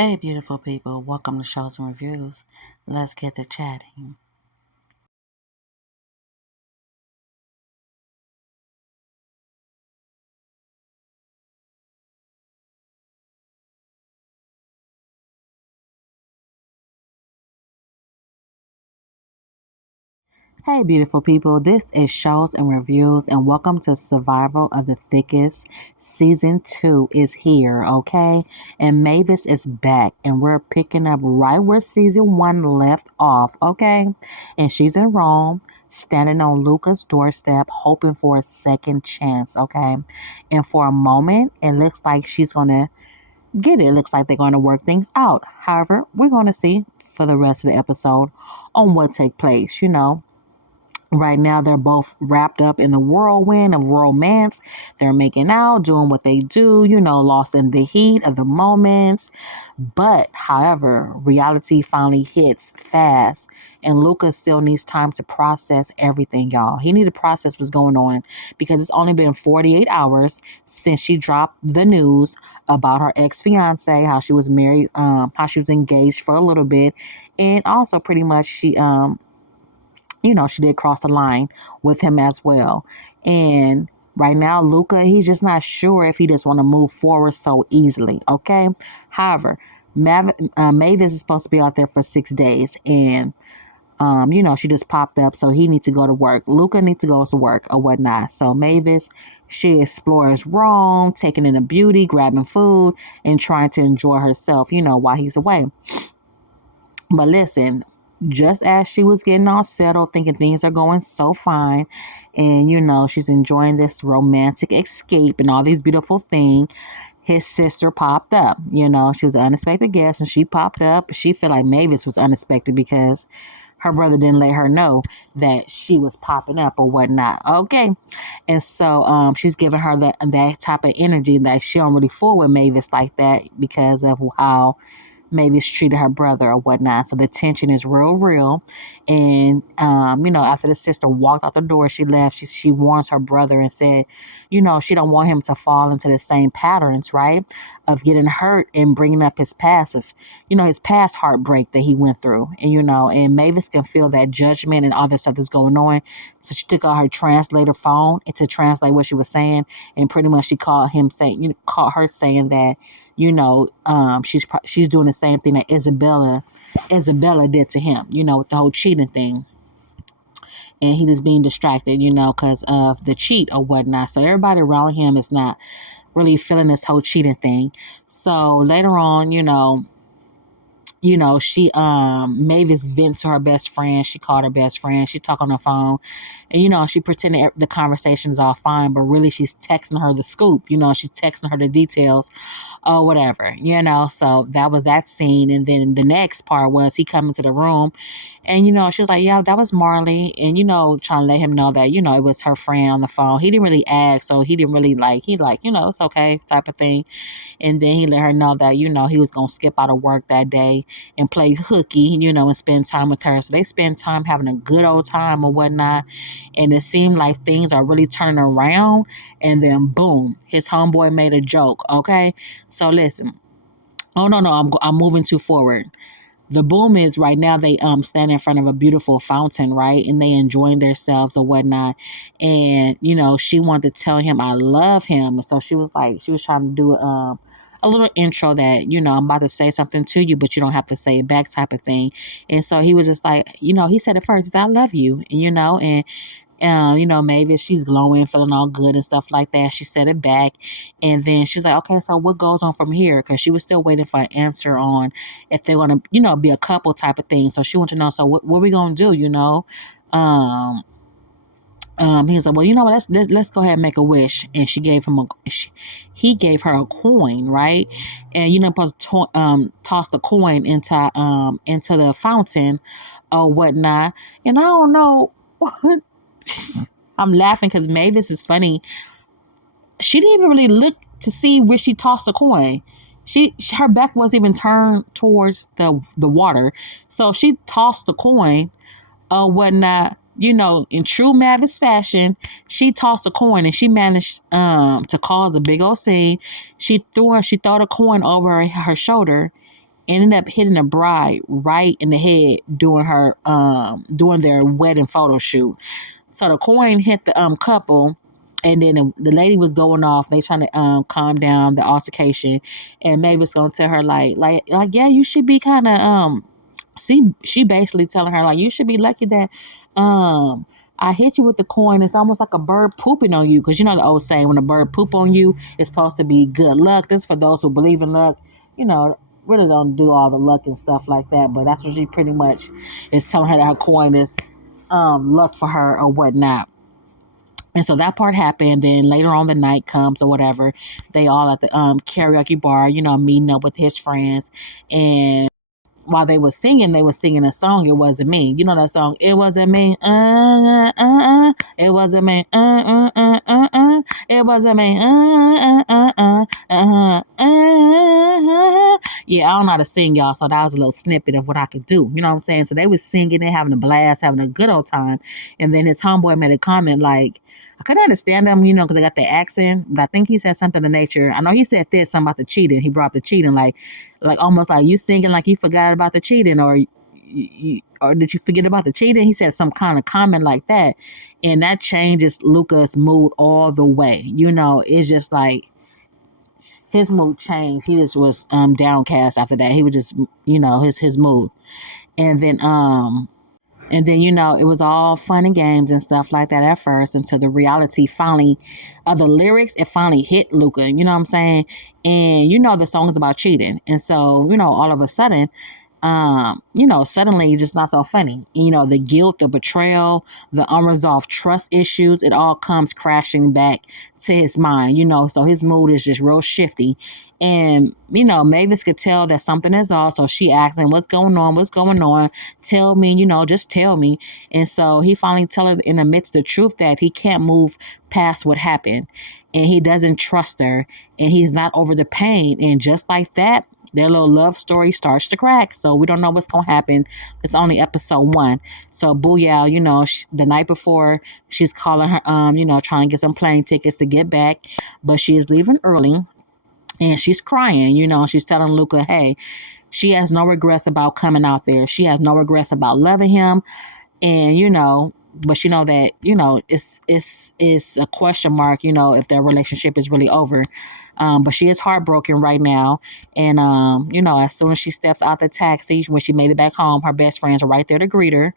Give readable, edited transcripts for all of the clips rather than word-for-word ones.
Hey, beautiful people. Welcome to Shows and Reviews. Let's get to chatting. Hey, beautiful people. This is Shows and Reviews, and welcome to Survival of the Thickest. Season 2 is here, okay? And Mavis is back, and we're picking up right where season 1 left off, okay? And she's in Rome, standing on Luca's doorstep, hoping for a second chance, okay? And for a moment, it looks like she's going to get it. It looks like they're going to work things out. However, we're going to see for the rest of the episode on what take place, Right now, they're both wrapped up in the whirlwind of romance. They're making out, doing what they do, lost in the heat of the moments. But, however, reality finally hits fast, and Luca still needs time to process everything, y'all. He needs to process what's going on because it's only been 48 hours since she dropped the news about her ex-fiance, how she was married, how she was engaged for a little bit, and also pretty much she did cross the line with him as well. And right now, Luca, he's just not sure if he just want to move forward so easily. Okay. However, Mavis is supposed to be out there for 6 days, and she just popped up, so he needs to go to work. Luca needs to go to work or whatnot. So Mavis, she explores Rome, taking in the beauty, grabbing food, and trying to enjoy herself, while he's away. But listen, just as she was getting all settled, thinking things are going so fine, and she's enjoying this romantic escape and all these beautiful things, his sister popped up. She was an unexpected guest, and she popped up. She felt like Mavis was unexpected because her brother didn't let her know that she was popping up or whatnot. Okay. And so she's giving her that type of energy that she don't really fool with Mavis like that because of how maybe treated her brother or whatnot. So the tension is real. And, after the sister walked out the door, she left. She warns her brother and said, she don't want him to fall into the same patterns, right? Of getting hurt and bringing up his past his past heartbreak that he went through. And Mavis can feel that judgment and all this stuff that's going on. So she took out her translator phone and to translate what she was saying. And pretty much she caught her saying that, she's doing the same thing that Isabella did to him, with the whole cheating thing. And he just being distracted, because of the cheat or whatnot. So everybody around him is not really feeling this whole cheating thing. So later on, she Mavis vent to her best friend. She called her best friend. She talked on the phone, and she pretended the conversation is all fine, but really she's texting her the scoop. She's texting her the details, or whatever. So that was that scene, and then the next part was he come into the room, and she was like, "Yeah, that was Marley," and trying to let him know that it was her friend on the phone. He didn't really ask, so he didn't really it's okay type of thing. And then he let her know that, he was going to skip out of work that day and play hooky, and spend time with her. So they spend time having a good old time or whatnot. And it seemed like things are really turning around. And then, boom, his homeboy made a joke. Okay. So listen. Oh, no, I'm moving too forward. The boom is right now they stand in front of a beautiful fountain, right? And they enjoying themselves or whatnot. And, she wanted to tell him I love him. And so she was trying to do a little intro that, I'm about to say something to you, but you don't have to say it back type of thing. And so he was just like, he said it first, he said, I love you. And maybe she's glowing, feeling all good and stuff like that. She said it back. And then she's like, okay, so what goes on from here? Because she was still waiting for an answer on if they're going to, be a couple type of thing. So she wanted to know, so what are we going to do, Um, he was like, well, what, let's go ahead and make a wish. And he gave her a coin, right? And supposed to toss the coin into the fountain or whatnot. And I don't know. I'm laughing because Mavis is funny. She didn't even really look to see where she tossed the coin. Her back wasn't even turned towards the water, so she tossed the coin or whatnot. In true Mavis fashion, she tossed a coin and she managed to cause a big old scene. She threw the coin over her shoulder, ended up hitting the bride right in the head during their wedding photo shoot. So the coin hit the couple, and then the lady was going off. They trying to calm down the altercation, and Mavis gonna tell her like yeah, you should be kind of she basically telling her like you should be lucky that I hit you with the coin. It's almost like a bird pooping on you, because you know the old saying, when a bird poop on you, it's supposed to be good luck. This is for those who believe in luck. You know, really don't do all the luck and stuff like that, but that's what she pretty much is telling her, that her coin is luck for her or whatnot. And so that part happened. Then later on the night comes or whatever, they all at the karaoke bar, you know, meeting up with his friends. And while they were singing a song, It Wasn't Me. You know that song, It Wasn't Me, It Wasn't Me, It Wasn't Me, Yeah, I don't know how to sing, y'all, so that was a little snippet of what I could do. You know what I'm saying? So they was singing and having a blast, having a good old time. And then his homeboy made a comment like, I couldn't understand them, you know, because they got the accent. But I think he said something to nature. I know he said this, something about the cheating. He brought up the cheating, like almost like you singing like you forgot about the cheating, or did you forget about the cheating? He said some kind of comment like that, and that changes Luca's mood all the way. You know, it's just like his mood changed. He just was downcast after that. He was just, you know, his mood, and then, you know, it was all fun and games and stuff like that at first, until the reality finally of the lyrics, it finally hit Luca. You know what I'm saying? And, you know, the song is about cheating. And so, you know, all of a sudden, you know, suddenly it's just not so funny. You know, the guilt, the betrayal, the unresolved trust issues, it all comes crashing back to his mind, you know, so his mood is just real shifty. And, you know, Mavis could tell that something is off, so she asked him, what's going on? What's going on? Tell me, you know, just tell me. And so he finally tell her in the midst of the truth that he can't move past what happened, and he doesn't trust her, and he's not over the pain. And just like that, their little love story starts to crack. So we don't know what's going to happen. It's only episode 1. So Booyah, you know, the night before, she's calling her, you know, trying to get some plane tickets to get back, but she is leaving early, and she's crying. You know, she's telling Luca, hey, she has no regrets about coming out there. She has no regrets about loving him. And, you know, but she know that, you know, it's a question mark, you know, if their relationship is really over. But she is heartbroken right now. And, you know, as soon as she steps out the taxi, when she made it back home, her best friends are right there to greet her,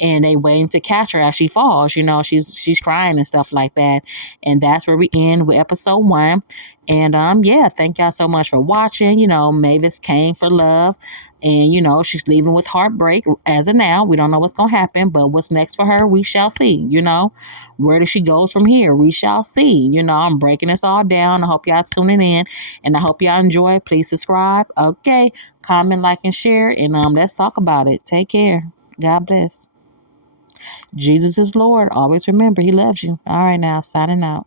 and they waiting to catch her as she falls. You know, she's crying and stuff like that. And that's where we end with episode 1. And, yeah, thank y'all so much for watching. You know, Mavis came for love. And, you know, she's leaving with heartbreak as of now. We don't know what's going to happen, but what's next for her, we shall see. You know, where does she goes from here? We shall see. You know, I'm breaking this all down. I hope y'all tuning in, and I hope y'all enjoy. Please subscribe. Okay. Comment, like, and share. And let's talk about it. Take care. God bless. Jesus is Lord. Always remember, he loves you. All right, now, signing out.